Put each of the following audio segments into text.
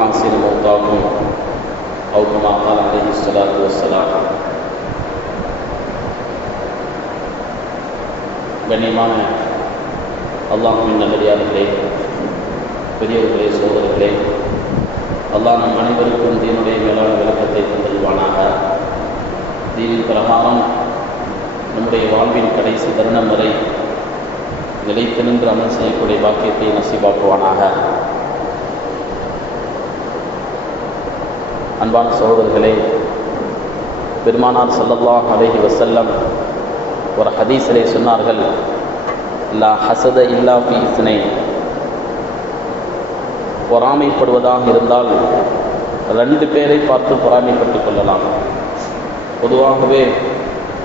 محاسن موتاكم أو كما قال عليه الصلاة والسلام. கண்ணியமான அல்லாஹ்வின் நல்லடியார்களே, பெரியவர்களே, சகோதரர்களே, அல்லாஹ் நம் அனைவருக்கும் தீனுடைய மேலான விளக்கத்தை தந்தல்வானாக. தீனின் பிரகாரம் நம்முடைய வாழ்வின் கடைசி தருணம் வரை நிலைத்து நின்று அமல் செய்யக்கூடிய பாக்கியத்தை நசீபாக்குவானாக. அன்பான சகோதரர்களே, பெருமானார் ஸல்லல்லாஹு அலைஹி வஸல்லம் ஒரு ஹதீஸிலே சொன்னார்கள், லா ஹஸத இல்லா ஃபீ இஸ்னைன். பொறாமைப்படுவதாக இருந்தால் 2 பேரை பார்த்து பொறாமைப்பட்டுக் கொள்ளலாம். பொதுவாகவே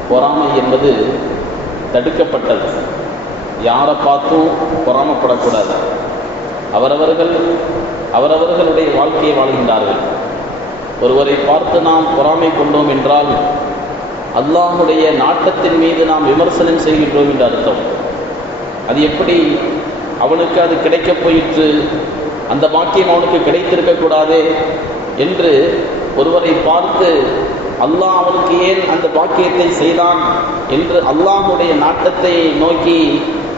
பொறாமை என்பது தடுக்கப்பட்டது. யாரை பார்த்தும் பொறாமப்படக்கூடாது. அவரவர்களுடைய வாழ்க்கையை வாழ்கின்றார்கள். ஒருவரை பார்த்து நாம் பொறாமை கொண்டோம் என்றால் அல்லாஹுடைய நாட்டத்தின் மீது நாம் விமர்சனம் செய்கின்றோம் என்று அர்த்தம். அது எப்படி அவனுக்கு அது கிடைக்கப் போயிற்று, அந்த பாக்கியம் அவனுக்கு கிடைத்திருக்கக்கூடாது என்று ஒருவரை பார்த்து அல்லாஹ் அவனுக்கு ஏன் அந்த பாக்கியத்தை செய்தான் என்று அல்லாஹுடைய நாட்டத்தை நோக்கி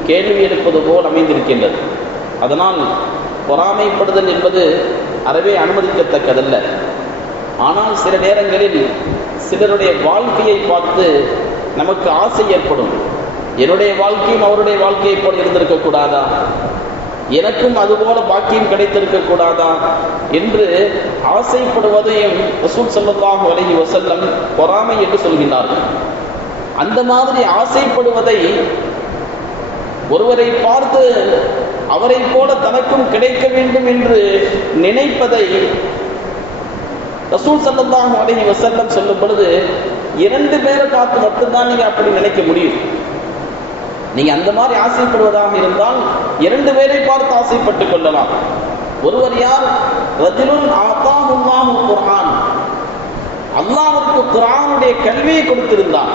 கேள்வி எடுப்பது போல் அமைந்திருக்கின்றது. அதனால் பொறாமைப்படுதல் என்பது அறவே அனுமதிக்கத்தக்கதல்ல. ஆனால் சில நேரங்களில் சிலருடைய வாழ்க்கையை பார்த்து நமக்கு ஆசை ஏற்படும். என்னுடைய வாழ்க்கையும் அவருடைய வாழ்க்கையை போல் இருந்திருக்கக்கூடாதா, எனக்கும் அதுபோல பாக்கியம் கிடைத்திருக்கக்கூடாதா என்று ஆசைப்படுவதையும் ரசூல் ஸல்லல்லாஹு அலைஹி வஸல்லம் பொறாமை என்று சொல்கின்றார்கள். அந்த மாதிரி ஆசைப்படுவதை, ஒருவரை பார்த்து அவரை போல தனக்கும் கிடைக்க வேண்டும் என்று நினைப்பதை ரசூல் ஸல்லல்லாஹு அலைஹி வஸல்லம் சொல்லும் பொழுது 2 பேரை பார்த்து மட்டும்தான் நீங்க அப்படி நினைக்க முடியும். நீங்க அந்த மாதிரி ஆசைப்படுவதாக இருந்தால் 2 பேரை பார்த்து ஆசைப்பட்டுக் கொள்ளலாம். ஒருவர் யார்? ரஜுலுன் ஆதாஹுல்லாஹு குர்ஆன். அல்லாஹ்வுக்கு குர்ஆனுடைய கல்வியை கொடுத்திருந்தான்,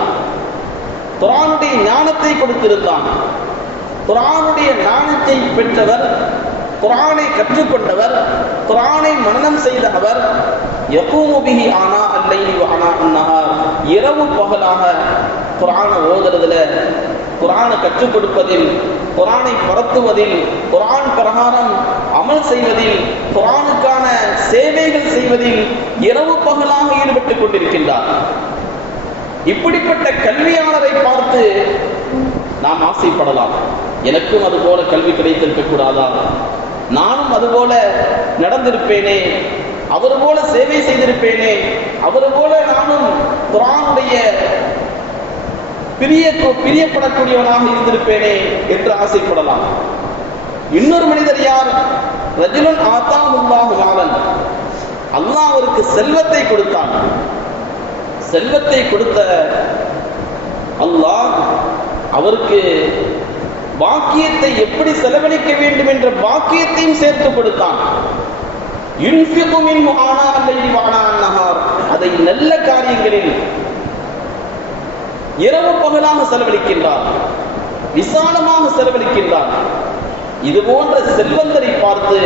குர்ஆனுடைய ஞானத்தை கொடுத்திருந்தான். குர்ஆனுடைய ஞானத்தை பெற்றவர், குர்ஆனை கற்றுக்கொண்டவர், குர்ஆனை மனனம் செய்த அவர், யகூமு பிஹி ஆனா அல்லைலி வ ஆனா அன்-நஹார், இரவு பகலாக குர்ஆனை ஓதுறதுல, குர்ஆனை கற்றுக் கொடுப்பதில், குர்ஆனை பரத்துவதில், குர்ஆன் பிரகாரம் அமல் செய்வதில், குர்ஆனுக்கான சேவைகள் செய்வதில் இரவு பகலாக ஈடுபட்டுக் கொண்டிருக்கின்றார். இப்படிப்பட்ட கல்வியாளரை பார்த்து நாம் ஆசைப்படலாம். எனக்கும் அதுபோல கல்வி கிடைத்திருக்க கூடாதா, நானும் அதுபோல நடந்திருப்பேனே, அவர் போல சேவை செய்திருப்பேனே, அவர் போல நானும் குர்ஆனுடைய பிரியப்படக்கூடியவனாக இருந்திருப்பேனே என்று ஆசைப்படலாம். இன்னொரு மனிதர் யார்? ரஜுலுன் ஆதாஹுல்லாஹு மாலன். அல்லாஹ் அவருக்கு செல்வத்தை கொடுத்தான். செல்வத்தை கொடுத்த அல்லாஹ் அவருக்கு பாக்கியத்தை எப்படி செலவழிக்க வேண்டும் என்ற பாக்கியத்தையும் சேர்த்து கொடுத்தான். யுன்ஃபிகு மின்ஹு ஆனா அல்லைலி வ ஆனா அன்-நஹார். அதை நல்ல காரியங்களில் இரவு பகலாக செலவழிக்கின்றார், விசாலமாக செலவழிக்கின்றார். இது போன்ற செல்வந்தரை பார்த்து,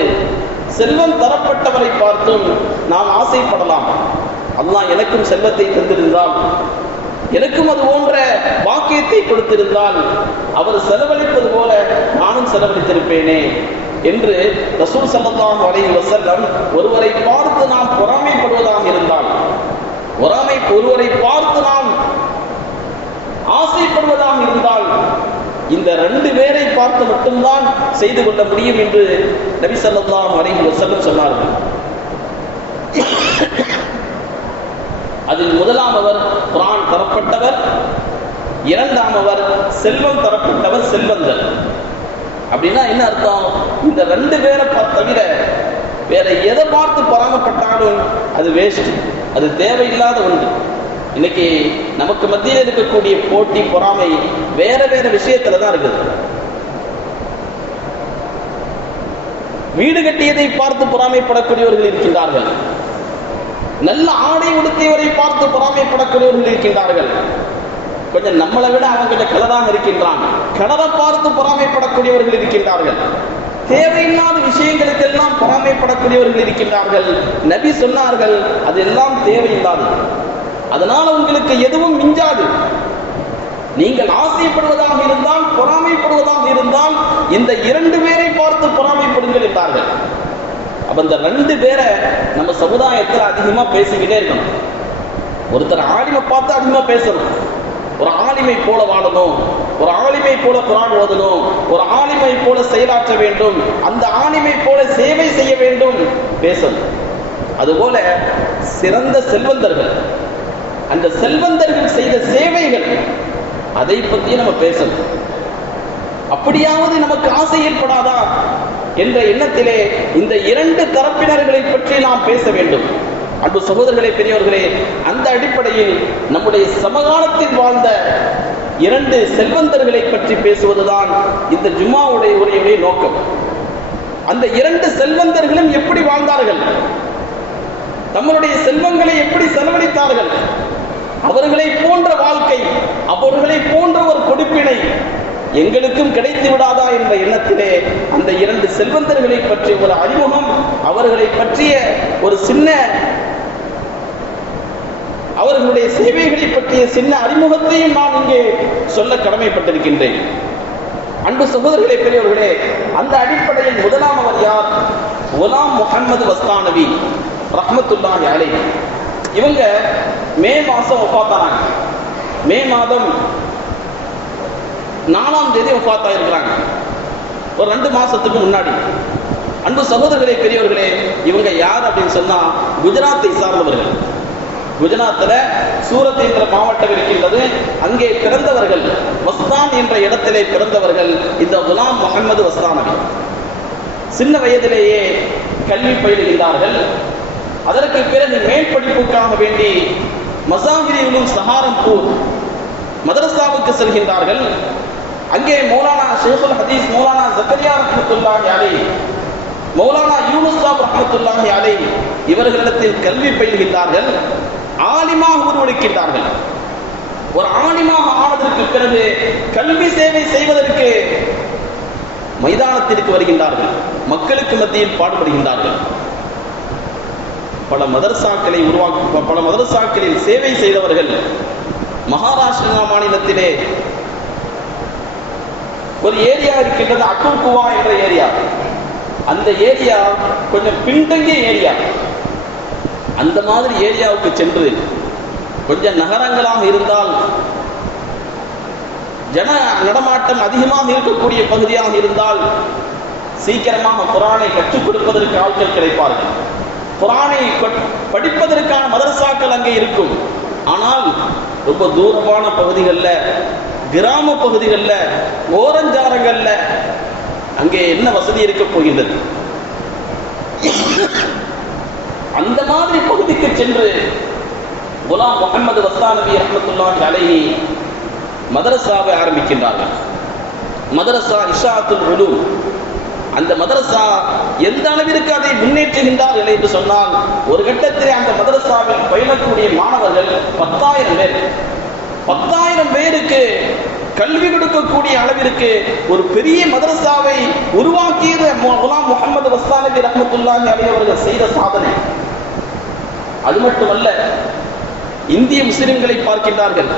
செல்வம் தரப்பட்டவரை பார்த்தும் நாம் ஆசைப்படலாம். அல்லாஹ் எனக்கும் செல்வத்தை தந்திருந்தால், எனக்கும் அது போன்ற பாக்கியத்தை கொடுத்திருந்தால், அவர் செலவழிப்பது போல நானும் செலவழித்திருப்பேனே என்று ரசூல் ஸல்லல்லாஹு அலைஹி வஸல்லம் ஒருவரை பார்த்து நாம் பொறாமைப்படுவதாக இருந்தால், ஒருவரை பார்த்து நாம் ஆசைப்படுவதாக இருந்தால், இந்த 2 பேரை பார்த்து மட்டும்தான் செய்து கொள்ள முடியும் என்று நபி ஸல்லல்லாஹு அலைஹி வஸல்லம் சொன்னார்கள். அதில் முதலாமவர் குர்ஆன் தரப்பட்டவர், இரண்டாமவர் செல்வம் தரப்பட்டவர், செல்வந்தர். அப்படின்னா என்ன அர்த்தம்? இந்த 2 பேரை தவிர வேற எதை பார்த்து பொறாமப்பட்டாலும் அது வேஸ்ட், அது தேவையில்லாத ஒன்று. இன்னைக்கு நமக்கு மத்தியில் இருக்கக்கூடிய போட்டி, பொறாமை வேற வேற விஷயத்துல தான் இருக்குது. வீடு கட்டியதை பார்த்து பொறாமைப்படக்கூடியவர்கள் இருக்கின்றார்கள். நல்ல ஆடை உடுத்தியவரை பார்த்து பொறாமைப்படக்கூடியவர்கள் இருக்கின்றார்கள். கொஞ்சம் நம்மளை விட அவன் கொஞ்சம் கலராக இருக்கின்றான், கலரை பார்த்து பொறாமைப்படக்கூடியவர்கள் இருக்கின்றார்கள். தேவையில்லாத விஷயங்களுக்கெல்லாம் பொறாமை பொறாமைப்படக்கூடியவர்கள் இருக்கின்றார்கள். நபி சொன்னார்கள், அது எல்லாம் தேவையில்லாதது, அதனால உங்களுக்கு எதுவும் மிஞ்சாது. நீங்கள் ஆசைப்படுவதாக இருந்தால், பொறாமைப்படுவதாக இருந்தால் இந்த 2 பேரை பார்த்து பொறாமைப்படுங்கள் என்றார்கள். அப்ப இந்த 2 பேரை நம்ம சமுதாயத்தில் அதிகமா பேசிக்கிட்டே இருக்கணும். ஒருத்தர் ஆலிமை பார்த்து அதிகமா பேசணும். ஒரு ஆலிமை போல வாழணும், ஒரு ஆலிமை போல குர்ஆன் ஓதணும், ஒரு ஆலிமை போல செயலாற்ற வேண்டும், அந்த ஆலிமை போல சேவை செய்ய வேண்டும் பேசணும். அதுபோல சிறந்த செல்வந்தர்கள், அந்த செல்வந்தர்கள் செய்த சேவைகள், அதை பற்றி நம்ம பேசணும். அப்படியாவது நமக்கு ஆசை ஏற்படாதா என்ற எண்ணத்திலே இந்த 2 தரப்பினர்களை பற்றி நாம் பேச வேண்டும். அன்பு சகோதரர்களே, பெரியவர்களே, அந்த அடிப்படையில் நம்முடைய சமகாலத்தில் வாழ்ந்த 2 செல்வந்தர்களை பற்றி பேசுவதுதான் இந்த ஜும்மாவுடைய உரையுடைய நோக்கம். அந்த 2 செல்வந்தர்களும் எப்படி வாழ்ந்தார்கள், தங்களுடைய செல்வங்களை எப்படி செலவழித்தார்கள், அவர்களை போன்ற வாழ்க்கை, அவர்களை போன்ற ஒரு கொடுப்பினை எங்களுக்கும் கிடைத்து விடாதா என்ற எண்ணத்திலே அந்த 2 செல்வந்தர்களை பற்றிய ஒரு அறிமுகம், அவர்களை பற்றிய ஒரு சின்ன, அவர்களுடைய சேவைகளை பற்றிய சின்ன அறிமுகத்தையும் நான் இங்கே சொல்ல கடமைப்பட்டிருக்கின்றேன். அன்பு சகோதரர்களே, பெரியவர்களே, அந்த அடிப்படையில் முதலாமவர் யார்? குலாம் முஹம்மது வஸ்தானவி ரஹ்மத்துல்லாஹி அலைஹி. இவங்க மே மாதம் வஃபாத்தானாங்க. மே மாதம் 4ஆம் தேதி வஃபாத்தா இருக்கிறாங்க, ஒரு 2 மாசத்துக்கு முன்னாடி. அன்பு சகோதரர்களே, பெரியவர்களே, இவங்க யார் அப்படின்னு சொன்னா குஜராத்தை சார்ந்தவர்கள். குஜராத்தில் சூரத் என்ற மாவட்டம் இருக்கின்றது, அங்கே பிறந்தவர்கள், வஸ்தான் என்ற இடத்திலே பிறந்தவர்கள் இந்த குலாம் முஹம்மது வஸ்தானவி. சின்ன வயதிலேயே கல்வி பயிலுகின்றார்கள். அதற்கு பிறகு மேல் படிப்புக்காக வேண்டி மசாகிரியிலும் சஹாரன்பூர் மதரசாவுக்கு செல்கின்றார்கள். அங்கே மௌலானா ஷேகுல் ஹதீஸ் மௌலானா ஜக்கரியா ரஹ்மத்துல்லாஹி அலைஹி, மௌலானா யூனுஸ் சாப் ரஹ்மத்துல்லாஹி அலைஹி இவர்களிடத்தில் கல்வி பயில்கின்றார்கள். ஆலிமாக உருவெடுக்கின்றார்கள். ஒரு ஆலிமாக ஆனதற்கு பிறகு கல்வி சேவை செய்வதற்கு மைதானத்திற்கு வருகின்றார்கள், மக்களுக்கு மத்தியில் பாடுபடுகின்றார்கள். பல மதரசாக்களில் சேவை செய்தவர்கள். மகாராஷ்டிரா மாநிலத்திலே ஒரு ஏரியா இருக்கின்றது, அக்குல்குவா என்ற ஏரியா. அந்த ஏரியா கொஞ்சம் பின்தங்கிய ஏரியா. அந்த மாதிரி ஏரியாவுக்கு சென்று, கொஞ்சம் நகரங்களாக இருந்தால், ஜன நடமாட்டம் அதிகமாக இருக்கக்கூடிய பகுதியாக இருந்தால் சீக்கிரமாக குர்ஆனை கற்றுக் கொடுப்பதற்கு ஆட்கள் கிடைப்பார்கள். குர்ஆனை படிப்பதற்கான மதரசாக்கள் அங்கே இருக்கும். ஆனால் ரொம்ப தூரமான பகுதிகளில், கிராம பகுதிகளில், ஓரஞ்சாரங்கள்ல அங்கே என்ன வசதி இருக்க போகின்றது? அந்த மாதிரி பகுதிக்கு சென்று குலாம் முஹம்மது வஸ்தானவி ரஹ்மத்துல்லாஹி அலைஹி மதரசாவை ஆரம்பிக்கின்றார்கள். மதரசா இஷாஅத்துல் உலூம். அந்த மதரசா எந்த அளவிற்கு அதை முன்னேற்றுகின்றார்கள் என்று சொன்னால், ஒரு கட்டத்திலே அந்த மதரசாவில் பயிலக்கூடிய மாணவர்கள் 10,000 பேர். 10,000 பேருக்கு கல்வி கொடுக்கக்கூடிய அளவிற்கு ஒரு பெரிய மதரசாவை உருவாக்கியது குலாம் முஹம்மது வஸ்தானவி ரஹ்மத்துல்லாஹி அலைஹி அவர்கள் செய்த சாதனை. அது மட்டுமல்ல, இந்திய முஸ்லிம்களை பார்க்கின்றார்கள்.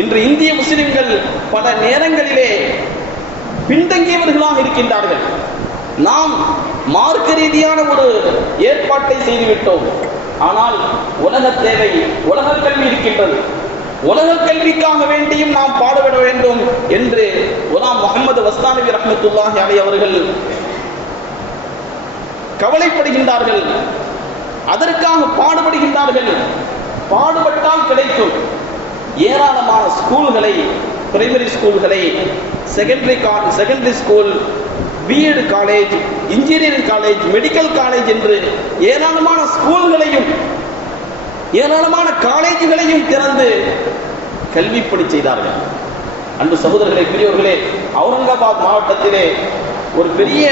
இன்று இந்திய முஸ்லிம்கள் பல நேரங்களிலே பின்தங்கியவர்களாக இருக்கின்றார்கள். நாம் மார்க்க ரீதியான ஒரு ஏற்பாட்டை செய்துவிட்டோம். ஆனால் உலக தேவை, உலக கல்வி இருக்கின்றது. உலக கல்விக்காக வேண்டியும் நாம் பாடுபட வேண்டும் என்று குலாம் முஹம்மது வஸ்தானவி ரஹ்மத்துல்லாஹி அலைஹி அவர்கள் கவலைப்படுகின்றார்கள். அதற்காக பாடுபடுகின்றார்கள். பாடுபட்டால் கிடைக்கும். ஏராளமான ஸ்கூல்களை, பிரைமரி ஸ்கூல்களை, secondary school, B Ed college, engineering college, medical college என்று ஏராளமான ஸ்கூல்களையும் ஏராளமான காலேஜுகளையும் திறந்து கல்விப்படி செய்தார்கள். அன்பு சகோதரர்களே, பெரியவர்களே, அவுரங்காபாத் மாவட்டத்திலே ஒரு பெரிய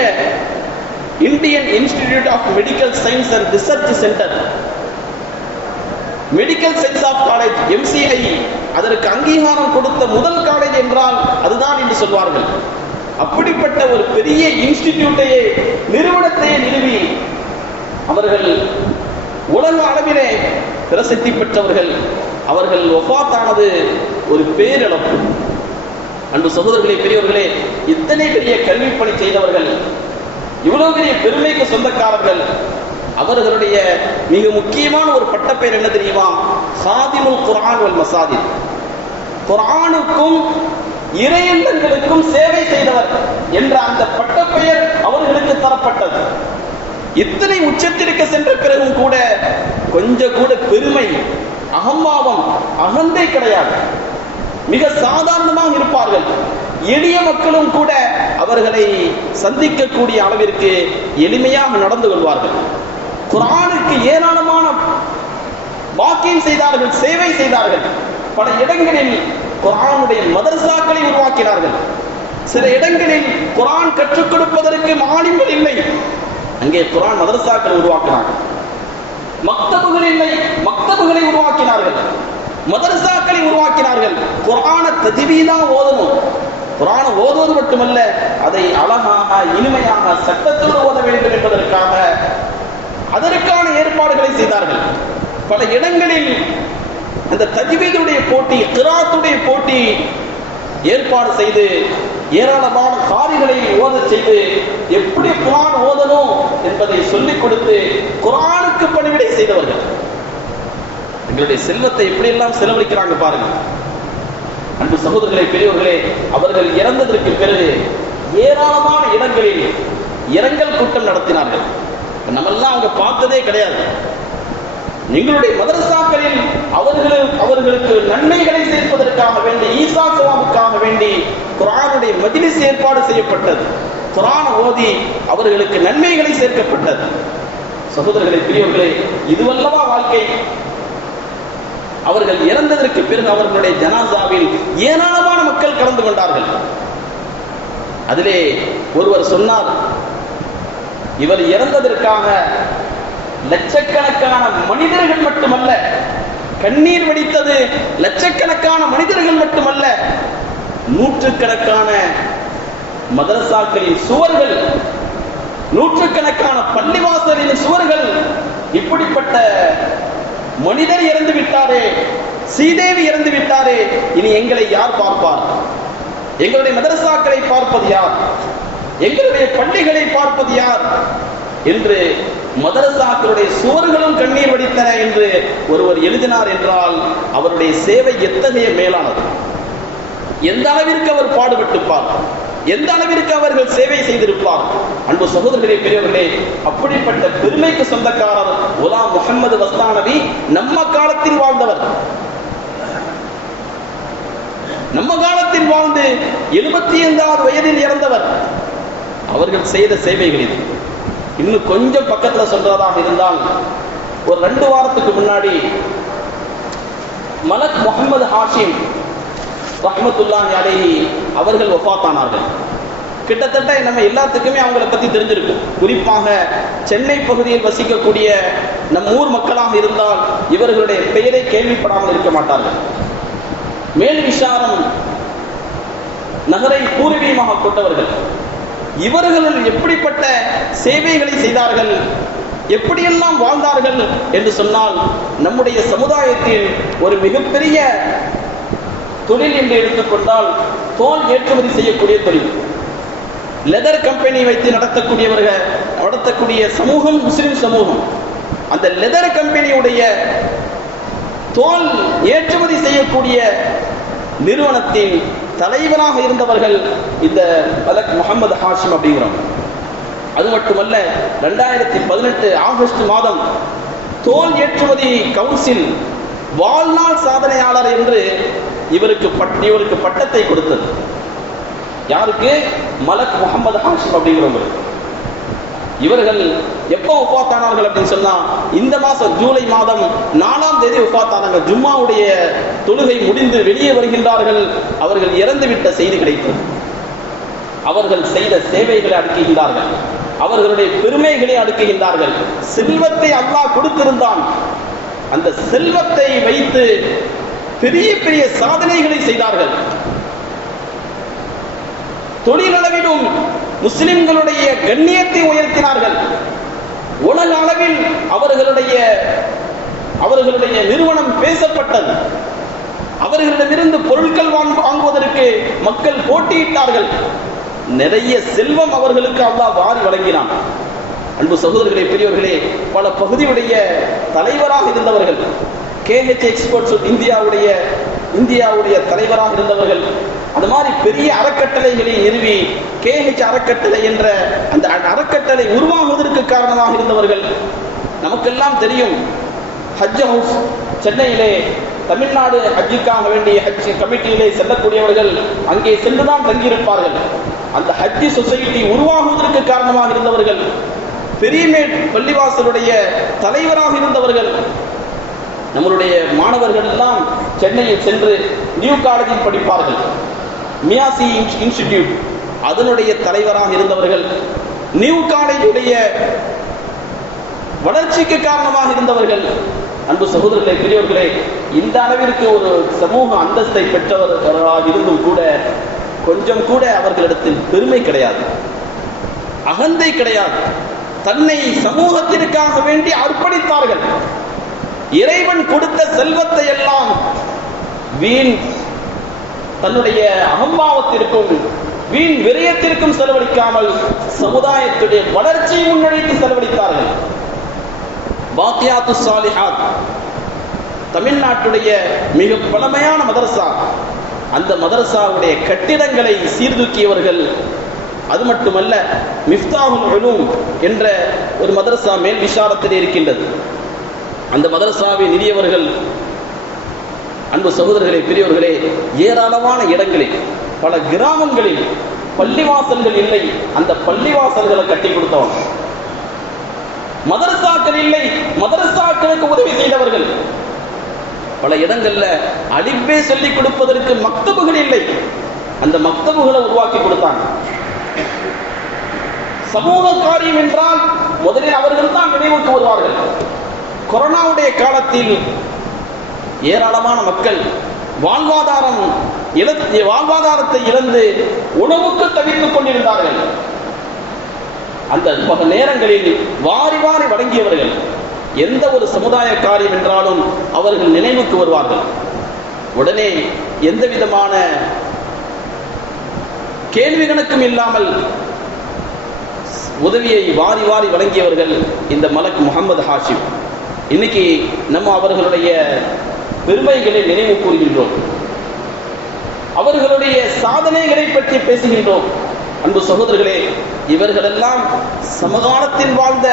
Indian institute of medical science and research centre, medical science of college, MCI, அதற்கு அங்கீகாரம் கொடுத்த முதல் காலேஜ் என்றால் அதுதான் என்று சொல்வார்கள். அப்படிப்பட்ட ஒரு பெரிய இன்ஸ்டிடியூட்டையே, நிறுவனத்தையே நிறுவி உலக அளவிலே பிரசித்தி பெற்றவர்கள். அவர்கள் வஃபாத்தானது ஒரு பேரிழப்பு. அன்பு சகோதரர்களே, பெரியவர்களே, இத்தனை பெரிய கல்வி பணி செய்தவர்கள், இவ்வளவு பெரிய பெருமைக்கு சொந்தக்காரர்கள். அவர்களுடைய மிக முக்கியமான ஒரு பட்டப்பெயர் என்ன தெரியுமா? ஹாதிமுல் குர்ஆன் வல் மசாஜித். குர்ஆனுக்கும் இறையில்லங்களுக்கும் சேவை செய்தவர் என்ற அந்த பட்டப்பெயர் அவர்களுக்கு தரப்பட்டது. இத்தனை உச்சத்திற்கு சென்ற பிறகும் கூட கொஞ்சம் கூட பெருமை, அகம்பாவம், அகந்தை கிடையாது. மிக சாதாரணமாக இருப்பார்கள். எளிய மக்களும் கூட அவர்களை சந்திக்கக்கூடிய அளவிற்கு எளிமையாக நடந்து கொள்வார்கள். குர்ஆனுக்கு ஏராளமான வாக்கியம் செய்தார்கள், சேவை செய்தார்கள். பல இடங்களில் குர்ஆனுடைய மதரசாக்களை உருவாக்கினார்கள். சில இடங்களில் குர்ஆன் கற்றுக் கொடுப்பதற்கு மாலிம்கள் இல்லை, அங்கே குர்ஆன் மதரசாக்களை உருவாக்கினார்கள். மக்தபுகள் இல்லை, மக்தபுகளை உருவாக்கினார்கள், மதரசாக்களை உருவாக்கினார்கள். குர்ஆனை தஜ்வீதா ஓதணும். குர்ஆனை ஓதுவது மட்டுமல்ல, அதை அழகாக இனிமையாக சட்டத்தோடு ஓத வேண்டும் என்பதற்காக அதற்கான ஏற்பாடுகளை செய்தார்கள். பல இடங்களில் அந்த தஜ்வீதுடைய போட்டி, கிராத்துடைய போட்டி ஏற்பாடு செய்து ஏராளமான காரிகளை ஓத செய்து எப்படி குர்ஆன் ஓதணும் என்பதை சொல்லிக் கொடுத்து குர்ஆனுக்கு பணிவிடை செய்தவர்கள். எங்களுடைய செல்வத்தை எப்படி எல்லாம் செலவழிக்கிறாங்க பாருங்க. அன்பு சகோதரர்களே, பெரியவர்களே, அவர்கள் இறந்ததற்கு பிறகு ஏராளமான இடங்களில் இரங்கல் கூட்டம் நடத்தினார்கள். நம்மெல்லாம் அவங்க பார்த்ததே கிடையாது. எங்களுடைய மதரசாக்களில் அவர்களுக்கு நன்மைகளை சேர்ப்பதற்காக வேண்டி, ஈசா சவாபுக்காக வேண்டி குர்ஆனுடைய மஜ்லிஸ் ஏற்பாடு செய்யப்பட்டது. குர்ஆன் ஓதி அவர்களுக்கு நன்மைகளை சேர்க்கப்பட்டது. சகோதரர்களே, பெரியவர்களே, இதுவல்லவா வாழ்க்கை? அவர்கள் இறந்ததற்கு பிறகு அவர்களுடைய ஜனாசாவில் ஏராளமான மக்கள் கலந்து கொண்டார்கள். அதிலே ஒருவர் சொன்னார், இவர் இறந்ததற்காக லட்சக்கணக்கான மனிதர்கள் மட்டுமல்ல, கண்ணீர் வடித்தது லட்சக்கணக்கான மனிதர்கள் மட்டுமல்ல, நூற்றுக்கணக்கான மதரசாக்களின் சுவர்கள், நூற்றுக்கணக்கான பள்ளிவாசலின் சுவர்கள், இப்படிப்பட்ட மனிதர் இறந்து விட்டாரே, ஸ்ரீதேவி இறந்து விட்டாரே, இனி எங்களை யார் பார்ப்பார்? எங்களுடைய மதரசாக்களை பார்ப்பது யார்? எங்களுடைய பள்ளிகளை பார்ப்பது யார் என்று மதரசாக்களுடைய சுவர்களும் கண்ணீர் வடித்தன என்று ஒருவர் எழுதினார் என்றால் அவருடைய சேவை எத்தகைய மேலானது! எந்த அளவிற்கு அவர் பாடுபட்டுப்பார், எந்த அளவிற்கு அவர்கள் சேவை செய்திருப்பார். அன்பு சகோதரர்களே, பெரியவர்களே, அப்படிப்பட்ட பெருமைக்கு சொந்தக்காரர் குலாம் முஹம்மது வஸ்தானவி. நம்ம காலத்தில் வாழ்ந்தவர், நம்ம காலத்தில் வாழ்ந்து 75வது வயதில் இறந்தவர். அவர்கள் செய்த சேவைகள் இது. இன்னும் கொஞ்சம் பக்கத்தில் சொல்றதாக இருந்தால், ஒரு 2 வாரத்துக்கு முன்னாடி மலக் முஹம்மது ஹாஷிம் ரஹ்மத்துல்லாஹி அலைஹி அவர்கள் வஃபாத்தானார்கள். கிட்டத்தட்ட நம்ம எல்லாத்துக்குமே அவங்களை பத்தி தெரிஞ்சிருக்கும். குறிப்பாக சென்னை பகுதியில் வசிக்கக்கூடிய நம் ஊர் மக்களாக இருந்தால் இவர்களுடைய பெயரை கேள்விப்படாமல் இருக்க மாட்டார்கள். மேல் விஷாரம் நகரை பூர்வீகமாக கொண்டவர்கள். இவர்கள் எப்படிப்பட்ட சேவைகளை செய்தார்கள், எப்படியெல்லாம் வாழ்ந்தார்கள் என்று சொன்னால், நம்முடைய சமுதாயத்தில் ஒரு மிகப்பெரிய தொழில் என்று எடுத்துக்கொண்டால் தோல் ஏற்றுமதி செய்யக்கூடிய தொழில். லெதர் கம்பெனி வைத்து நடத்தக்கூடிய சமூகம் முஸ்லிம் சமூகம். அந்த லெதர் கம்பெனியுடைய தோல் ஏற்றுமதி செய்யக்கூடிய நிறுவனத்தின் தலைவராக இருந்தவர்கள் இந்த மலக் முஹம்மது ஹாஷிம் அப்படிங்கிறோம். அது மட்டுமல்ல, 2018 ஆகஸ்ட் மாதம் தோல் ஏற்றுமதி கவுன்சில் வாழ்நாள் சாதனையாளர் என்று இவருக்கு பட்டத்தை கொடுத்தது. யாருக்கு? மலக் முஹம்மது ஹாஷிம் அப்படிங்கிறவங்க. இவர்கள் எப்போ வஃபாத்தானார்கள் அப்படின்னு சொன்னா, இந்த மாசம் ஜூலை மாதம் 4ஆம் தேதி வஃபாத்தானாங்க. ஜும்மாவுடைய தொழுகை முடிந்து வெளியே வருகின்றார்கள். அவர்கள் இறந்து விட்ட செய்தி கிடைத்தது. அவர்கள் செய்த சேவைகளை அடுக்குகின்றார்கள், அவர்களுடைய பெருமைகளை அடுக்குகின்றார்கள். செல்வத்தை அல்லாஹ் கொடுத்திருந்தான், அந்த செல்வத்தை வைத்து பெரிய பெரிய சாதனைகளை செய்தார்கள். தொழிலளவிலும் முஸ்லிம்களுடைய கண்ணியத்தை உயர்த்தினார்கள். உலக அளவில் அவர் அவர்களுடைய நிறுவனம் பேசப்பட்டது. அவர்களிடமிருந்து பொருட்கள் வாங்குவதற்கு மக்கள் போட்டியிட்டார்கள். நிறைய செல்வம் அவர்களுக்கு அல்லாஹ் வாரி வழங்கினான். அன்பு சகோதரர்களே, பெரியவர்களே, பல பகுதியுடைய தலைவராக இருந்தவர்கள், KH எக்ஸ்போர்ட்ஸ் இந்தியாவுடைய தலைவராக இருந்தவர்கள், அது மாதிரி பெரிய அறக்கட்டளைகளை நிறுவி KH அறக்கட்டளை என்ற அந்த அறக்கட்டளை உருவாகுவதற்கு காரணமாக இருந்தவர்கள். நமக்கெல்லாம் தெரியும், ஹஜ் ஹவுஸ் சென்னையிலே தமிழ்நாடு ஹஜ்ஜுக்காக வேண்டிய ஹஜ் கமிட்டியிலே செல்லக்கூடியவர்கள் அங்கே சென்றுதான் தங்கியிருப்பார்கள். அந்த ஹஜ் சொசைட்டி உருவாகுவதற்கு காரணமாக இருந்தவர்கள், பெரியமேட் பள்ளிவாசலுடைய தலைவராக இருந்தவர்கள். நம்மளுடைய மாணவர்கள் எல்லாம் சென்னையில் சென்று நியூ காலேஜில் படிப்பார்கள். மியாசி இன்ஸ்டிடியூட் அதனுடைய தலைவராக இருந்தவர்கள், நியூ காலேஜுடைய வளர்ச்சிக்கு காரணமாக இருந்தவர்கள். அன்பு சகோதரர்களே, பெரியவர்களே, இந்த அளவிற்கு ஒரு சமூக அந்தஸ்தை பெற்றவர்களாக இருந்தும் கூட கொஞ்சம் கூட அவர்களிடத்தில் பெருமை கிடையாது, அகந்தை கிடையாது. தன்னை சமூகத்திற்காக வேண்டி அர்ப்பணித்தார்கள். இறைவன் கொடுத்த செல்வத்தை எல்லாம் வீண் தன்னுடைய அகம்பாவத்திற்கும் வீண் விரயத்திற்கும் செலவழிக்காமல் சமுதாயத்துடைய வளர்ச்சியை முன்னெடுத்து செலவழித்தார்கள். பாக்கியாத்து சாலிஹாத் தமிழ்நாட்டுடைய மிக பழமையான மதரசா, அந்த மதரசாவுடைய கட்டிடங்களை சீர்தூக்கியவர்கள். அது மட்டுமல்ல, மிஃப்தாஹுல் உலூம் என்ற ஒரு மதரசா மேல் விசாரத்தில் இருக்கின்றது. அந்த மதரசாவை நிதியவர்கள். அன்பு சகோதரர்களே, பெரியவர்களே, ஏராளமான இடங்களில் பல கிராமங்களில் பள்ளிவாசல்கள் இல்லை, அந்த பள்ளிவாசல்களை கட்டி கொடுத்தவங்க. மதரசாக்கள் இல்லை, மதரசாக்களுக்கு உதவி செய்தவர்கள். பல இடங்கள்ல அலிப்பே சொல்லிக் கொடுப்பதற்கு மக்தபுகள் இல்லை, அந்த மக்தபுகளை உருவாக்கி கொடுத்தாங்க. சமூக காரியம் என்றால் முதலில் அவர்கள் தான் நினைவுக்கு வருவார்கள். கொரோனாவுடைய காலத்தில் ஏராளமான மக்கள் வாழ்வாதாரத்தை இழந்து உணவுக்கு தவித்துக் கொண்டிருந்தார்கள். அந்த நேரங்களில் வாரி வாரி வழங்கியவர்கள். எந்த ஒரு சமுதாய காரியம் என்றாலும் அவர்கள் நினைவுக்கு வருவார்கள். உடனே எந்த விதமான கேள்வி கணக்கும் இல்லாமல் உதவியை வாரி வாரி வழங்கியவர்கள் இந்த மலக் முகமது ஹாஷிம். இன்னைக்கு நம்ம அவர்களுடைய பெருமைகளை நினைவு கூறுகின்றோம், அவர்களுடைய சாதனைகளை பற்றி பேசுகின்றோம். அன்பு சகோதரர்களே, இவர்களெல்லாம் சமகாலத்தில் வாழ்ந்த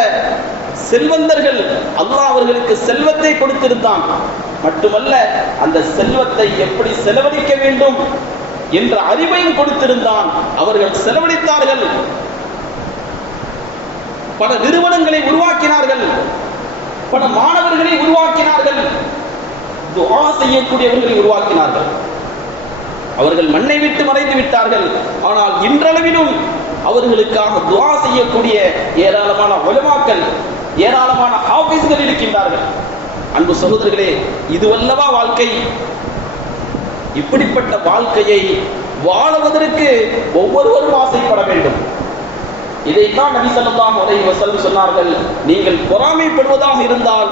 செல்வந்தர்கள். அல்லாஹ் அவர்களுக்கு செல்வத்தை கொடுத்திருந்தான். மட்டுமல்ல, அந்த செல்வத்தை எப்படி செலவழிக்க வேண்டும் என்ற அறிவையும் கொடுத்திருந்தான். அவர்கள் செலவழித்தார்கள். பல நிறுவனங்களை உருவாக்கினார்கள், பல மாணவர்களை உருவாக்கினார்கள், துஆ செய்யக்கூடியவர்களை உருவாக்கினார்கள். அவர்கள் மண்ணை விட்டு மறைந்து விட்டார்கள். ஆனால் இன்றளவிலும் அவர்களுக்காக துஆ செய்யக்கூடிய ஏராளமான உலமாக்கள், ஏராளமான ஹாஃபிஸ்கள் இருக்கின்றார்கள். அன்பு சகோதரர்களே, இதுவல்லவா வாழ்க்கை? இப்படிப்பட்ட வாழ்க்கையை வாழுவதற்கு ஒவ்வொருவரும் ஆசைப்பட வேண்டும். இதைத்தான் நபி ஸல்லல்லாஹு அலைஹி வஸல்லம் சொன்னார்கள், நீங்கள் பொறாமைப்படுவதாக இருந்தால்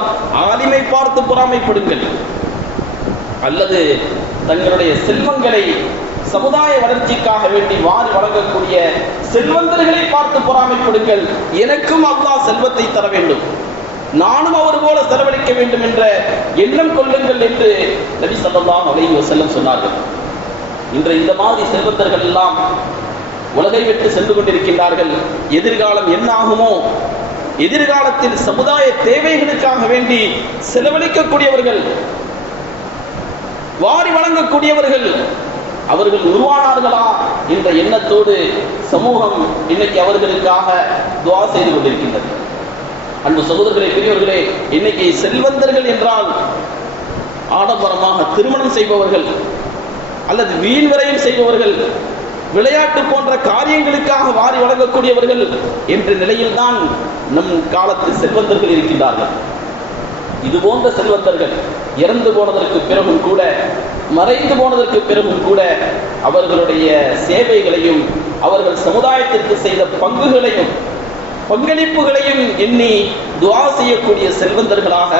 ஆலிமை பார்த்து பொறாமைப்படுங்கள், அல்லது தங்களுடைய செல்வங்களை சமுதாய வளர்ச்சிக்காக வேண்டி வாரி வழங்கக்கூடிய செல்வந்தர்களை பார்த்து பொறாமைப்படுங்கள். எனக்கும் அல்லாஹ் செல்வத்தை தர வேண்டும், நானும் அவர் போல செலவழிக்க வேண்டும் என்ற எண்ணம் கொள்ளுங்கள் என்று நபி ஸல்லல்லாஹு அலைஹி வஸல்லம் சொன்னார்கள். இன்று இந்த மாதிரி செல்வந்தர்கள் எல்லாம் உலகை விட்டு சென்று கொண்டிருக்கின்றார்கள். எதிர்காலம் என்ன ஆகுமோ? எதிர்காலத்தில் சமுதாய தேவைகளுக்காக வேண்டி செலவழிக்கக்கூடியவர்கள், வாரி வழங்கக்கூடியவர்கள், அவர்கள் உருவானார்களா என்ற எண்ணத்தோடு சமூகம் இன்னைக்கு அவர்களுக்காக துஆ செய்து கொண்டிருக்கின்றது. அன்பு சகோதரர்களே, பெரியவர்களே, இன்னைக்கு செல்வந்தர்கள் என்றால் ஆடம்பரமாக திருமணம் செய்பவர்கள் அல்லது வீண் விரயம் செய்பவர்கள், விளையாட்டு போன்ற காரியங்களுக்காக வாரி வழங்கக்கூடியவர்கள் என்ற நிலையில்தான் நம் காலத்தில் செல்வந்தர்கள் இருக்கின்றார்கள். இது போன்ற செல்வந்தர்கள் இறந்து போனதற்கு பிறகும் கூட, மறைந்து போனதற்கு பிறகும் கூட அவர்களுடைய சேவைகளையும் அவர்கள் சமுதாயத்திற்கு செய்த பங்குகளையும் பங்களிப்புகளையும் எண்ணி துஆ செய்யக்கூடிய செல்வந்தர்களாக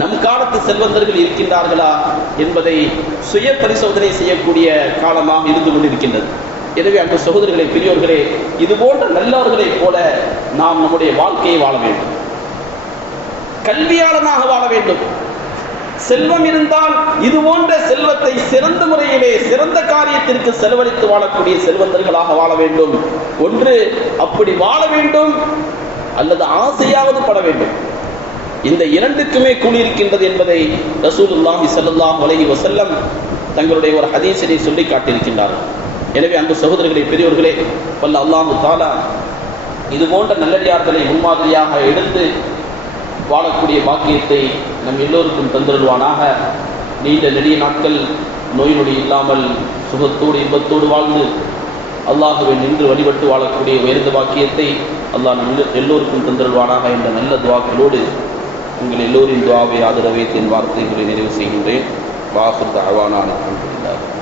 நம் காலத்து செல்வந்தர்கள் இருக்கின்றார்களா என்பதை சுய பரிசோதனை செய்யக்கூடிய காலமாக இருந்து கொண்டிருக்கின்றது. எனவே அன்பு சகோதரர்களே, பெரியோர்களே, இது போன்ற நல்லவர்களைப் போல நாம் நம்முடைய வாழ்க்கையை வாழ வேண்டும். கல்வியாளனாக வாழ வேண்டும். செல்வம் இருந்தால் இது போன்ற செல்வத்தை சிறந்த முறையிலே சிறந்த காரியத்திற்கு செலவழித்து வாழக்கூடிய செல்வந்தர்களாக வாழ வேண்டும். ஒன்று அப்படி வாழ வேண்டும், அல்லது ஆசையாவது பட வேண்டும். இந்த இரண்டுக்குமே கூலியிருக்கின்றது என்பதை ரசூலுல்லாஹி ஸல்லல்லாஹு அலைஹி வஸல்லம் தங்களுடைய ஒரு ஹதீஸிலே சொல்லி காட்டியிருக்கின்றார்கள். எனவே அந்த சகோதரர்களே, பெரியோர்களே, வல்ல அல்லாஹு தஆலா இது போன்ற நல்லடியார்களை முன்மாதிரியாக எடுத்து வாழக்கூடிய பாக்கியத்தை நம் எல்லோருக்கும் தந்தருள்வானாக. நீண்ட நெடிய நாட்கள் நோய் நொடி இல்லாமல் சுகத்தோடு இன்பத்தோடு வாழ்ந்து அல்லாஹுவை நின்று வழிபட்டு வாழக்கூடிய உயர்ந்த பாக்கியத்தை அல்லாஹ் நம் எல்லோருக்கும் தந்தருள்வானாக என்ற நல்ல துஆக்களோடு உங்கள் எல்லோரின் துஆவை ஆதரவை என் வார்த்தைகளை நிறைவு செய்கின்றேன். வாஹிர் தஅவானா அல்ஹம்துலில்லாஹ்.